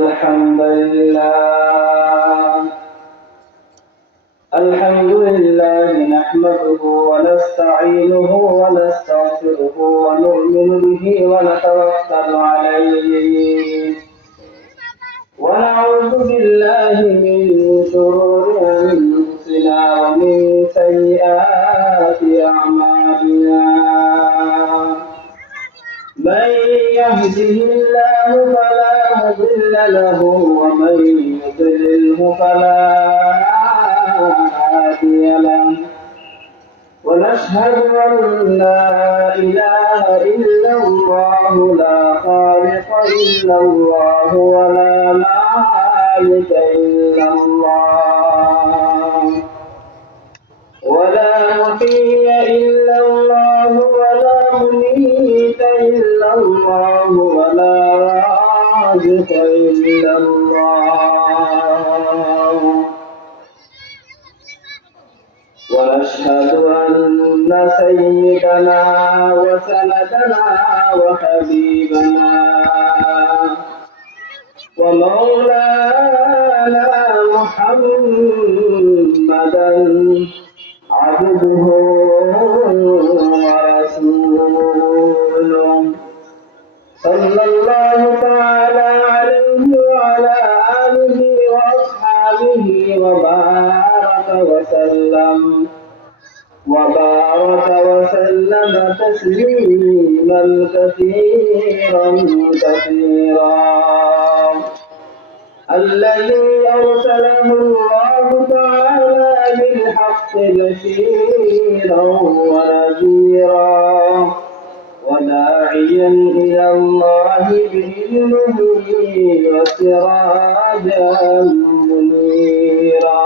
الحمد لله نحمده ونستعينه ونستغفره ونؤمن به ونتوكل عليه ونعوذ بالله من شرور أنفسنا ومن سيئات أعمالنا من يهده الله فلا مضل له ومن يضلله فلا هادي له ونشهد أن لا إله إلا الله لا خالق إلا الله ولا مالك إلا الله ولا محيي إلا الله ولا مميت إلا الله ولا رازق إلا الله ونشهد أن سيدنا وسندنا وحبيبنا ومولانا محمدا عبده ورسوله صلى الله تعالى عليه وعلى آله وأصحابه وبارك وسلم تسليما كثيرا الذي أرسله الله تعالى بالحق بشيرا ونذيرا وداعيا إلى الله بإذنه وسراجا منيرا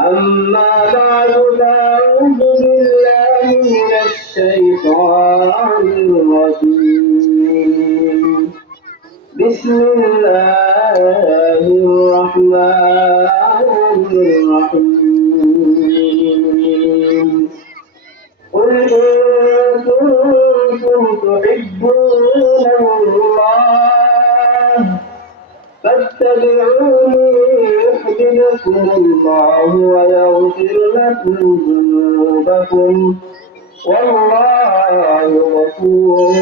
أما بعد فأعوذ بالله من الشيطان الرجيم بسم الله الرحمن الرحيم قل إن كنتم تحبون الله فاتبعوني يحببكم الله ويغفر لكم ذنوبكم والله غفور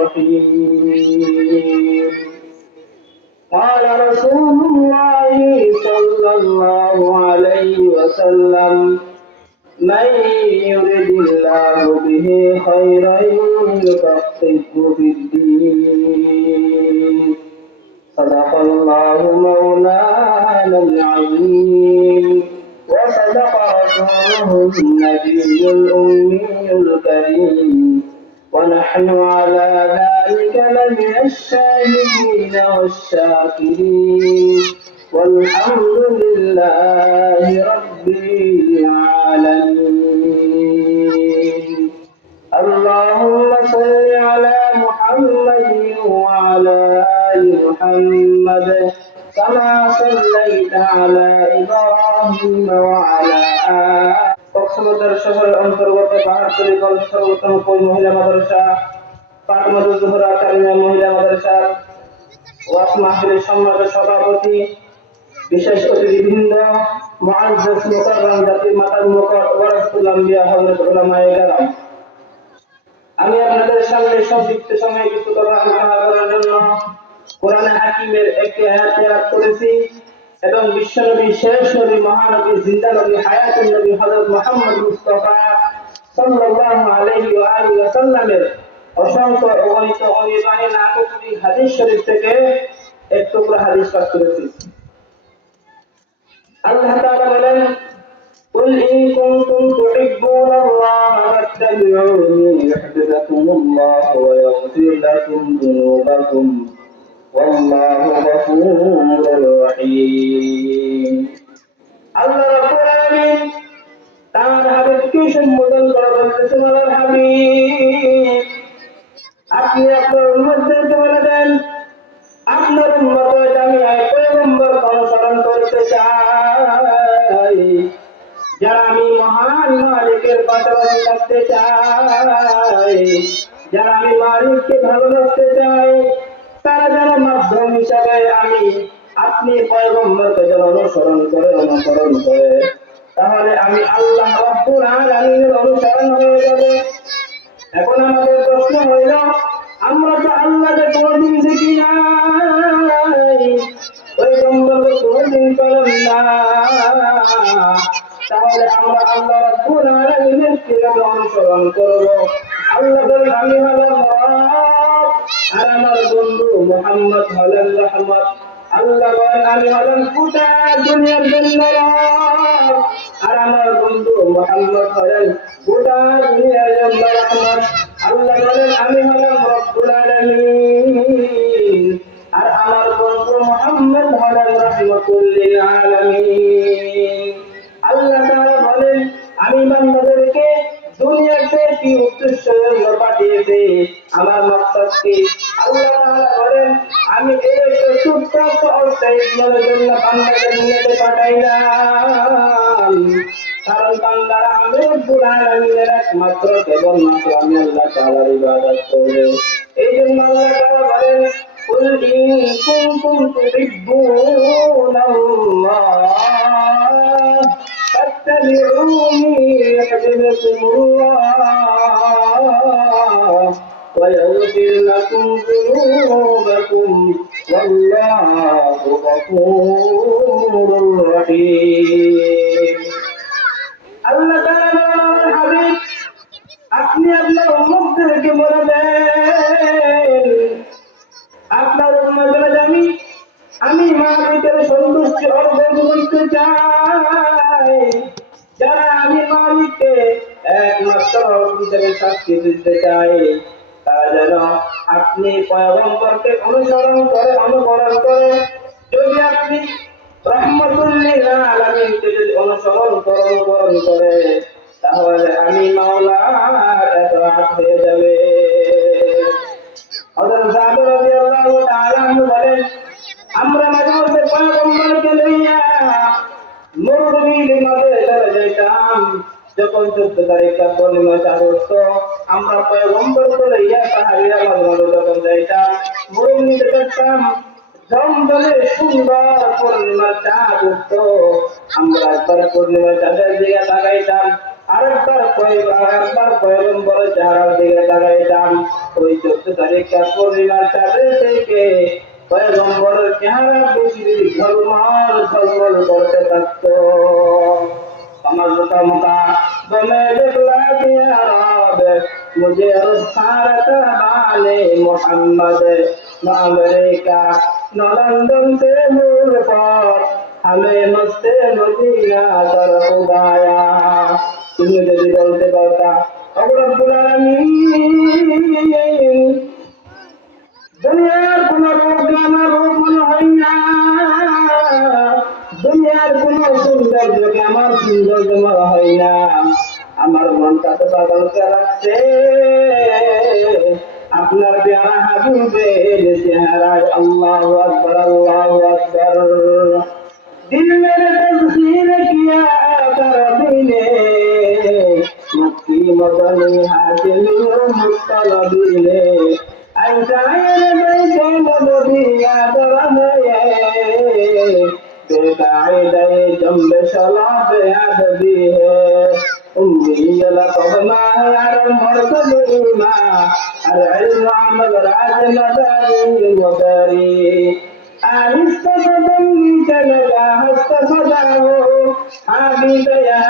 رحيم قال رسول الله صلى الله عليه وسلم من يرد الله به خيرا يفقهه في الدين صدق الله مولانا العظيم وصدق رسوله النبي الأمي الكريم ونحن على ذلك لمن الشاهدين والشاكرين والحمد لله رب العالمين اللهم صل على محمد وعلى آل محمد كما صليت على إبراهيم وعلى آل কক্সবাজার শহরের অন্তর্গত পাহাড়তলী কলেজ সর্বোত্তম মহিলা মাদ্রাসা ফাতেমাতুজ জোহরা কারিমা মহিলা মাদ্রাসা ওয়াজ মাহফিলের সম্মানিত সভাপতি বিশেষ অতিথিবৃন্দ মুআজ্জাজ মুকাররম জাতির মাতার মুকর ওয়ারাসতুল আম্বিয়া হযরত উলামায়ে কেরাম আমি আপনাদের সামনে সংক্ষিপ্ত সময়ে কিছু কথা আলোচনা করার জন্য কোরআনে হাকিমের একটি আয়াত তেলাওয়াত করেছি এবং বিশ্বনবী শেষ নবী মহানবী জিন্দা নবী হায়াতুন নবী হযরত মুহাম্মদ মুস্তাফা সাল্লাল্লাহু আলাইহি ওয়া আলিহি ওয়াসাল্লামের অসংখ্য অগণিত অনির্বাণী নাটকী হাদিস শরীফ থেকে এক টুকরা হাদিস পাঠ করেছি। আল্লাহ তাআলা বলেন قل إن كنتم تحبون الله فاتبعوني يحببكم الله ويغفر لكم ذنوبكم والله غفور رحيم আল্লাহ রাব্বুল আলামিন তার হাবিবকে সম্বোধন করে বলতেছেন আল্লাহর হাবিব আপনি আপনার উম্মতদেরকে বলে দেন আপনার উম্মত আমি পয়গম্বর অনুসরণ করতে চাই যারা আমি মহান মালিকের পাশাপাশি থাকতে চাই যারা আমি মালিককে ভালোবাসতে চাই তারা যেন মাধ্যম হিসাবে আমি আপনি পয়গম্বরকে যেন অনুসরণ করে, তাহলে আমি আল্লাহ রাব্বুল আলামিনের অনুসরণ হয়ে যাবে। এখন আমাদের প্রশ্ন হইল, আমরা তো আল্লাহকে কোনদিন দেখি নাই, পয়গম্বরকে কোনদিন পেলাম না, তাহলে আমরা আল্লাহ রাব্বুল আলামিনের কিভাবে অনুসরণ করব? আল্লাহ বলেন, আমি হলাম রব আর আমার বন্ধু মুহাম্মদ হলেন রহমত। আল্লাহ বলেন, আমি হলাম গোটা দুনিয়ার জন্য রব আর আমার বন্ধু মুহাম্মদ হলেন গোটা দুনিয়ার জন্য রহমত। আল্লাহ বলেন, আমি হলাম রব্বুল আলামিন আর আমার বন্ধু মুহাম্মদ হলেন রাহমাতুল লিল আলামিন। আল্লাহ তাআলা বলেন, আমি বান্দাদেরকে দুনিয়াতে কি উদ্দেশ্যে পাঠিয়েছি, আমার মাকসাদ কি? আল্লাহ তাআলা বলেন, আমি এই চতুর্থ অধ্যায়ের জন্য বান্দাকে দুনিয়াতে পাঠাইলাম, কারণ বান্দারা আমি রব্বুল আলামিনের একমাত্র কেবলমাত্র আমি আল্লাহ তাআলার ইবাদত করবে। এই জন্য আল্লাহ তাআলা বলেন, কুল ইন কুনতুম তুহিব্বুনাল্লাহ فاتبعوني يحببكم الله ويغفر لكم ذنوبكم والله غفور رحيم। আল্লাহ তাআলা বলেন, হাবিব আপনি আপনার উম্মতদেরকে বলে দেন, আপনার উম্মতরা আমি মালিকের সন্তুষ্টি অর্জন করতে চাই, যারা আমি মালিককে একমাত্র হিসেবে সাক্ষী দিতে চাই, তারা যেন আপনি পয়গম্বরকে অনুসরণ করে। যদি আপনি রহমতুল লিল আলামিনকে যদি অনুসরণ করে, তাহলে আমি মাওলার এতআত হয়ে যাবে। হযরত জাবের রাদিয়াল্লাহু তাআলা বলেন, আমরা মাঝে মধ্যে পয়গম্বরকে লইয়া মরুভূমির মাঝে চলে যেতাম। যখন 14 তারিখটা পূর্ণিমা চাঁদ উঠত, আমরা পয়গম্বরকে লইয়া সাহাবীরা মাঝে মাঝে যখন যাইতাম, মরুভূমিতে দেখতাম জমজমে সুন্দর পূর্ণিমা চাঁদ উঠত। আমরা একবার পূর্ণিমা চাঁদের দিকে তাকাইতাম, আরেকবার পয়গম্বরের চেহারার দিকে তাকাইতাম। ওই 14 তারিখটা পূর্ণিমার চাঁদের থেকে পয়গম্বরের চেহারা বেশি ঝলমল করতে থাকত। আমার মোটা বলে দেখলা দিয়া রব মুঝে রসারত বালে মোহাম্মদ আমেরিকা লন্ডন से नूर पर हमें मस्ते मदीना कर खुदाया। তুমি যদি বলতে পারতা, রব্বুল আলামিন দুনিয়ার কোন রূপ আমার রূপ মনে হয় না, দুনিয়ার কোন সৌন্দর্যকে আমার সৌন্দর্য মনে হয় না, আমার মনটা তো পাগলকে রাখছে আপনার প্যারা হাবিবের চেহারায়। আল্লাহু আকবার, আল্লাহু আকবার। दिल मेरे तस्वीर किया कर दीने मुक्ति मदनी हासिल मुस्तलबीने ऐसा बैठे नदिया दरने बेकायदे जम्बे शलाब अदबी है उम्मी लकमा यार मर्द इमा العلم عمل راज مداري مداري استفدني كنجا استفداه حبيب يا